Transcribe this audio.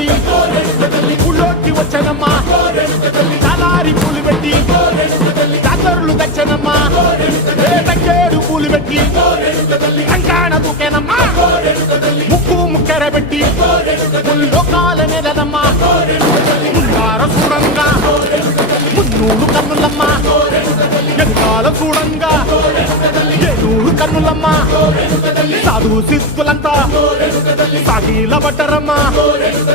పెట్టి ఊళ్ళోకి వచ్చనమ్మా చాలారి పూలు పెట్టి జాతరులు తెచ్చనమ్మా తంగేడు పూలు పెట్టి కంకాణ దూకేనమ్మా ముక్కు ముక్కెర పెట్టి లోకాల నెలదమ్మా ముందార చూడంగా మున్నూరు కన్నులమ్మా ఎదుకాల చూడంగా ఏనూరు కన్నులమ్మా సాధు సిద్ధులంతా సాగిల పట్టరమ్మా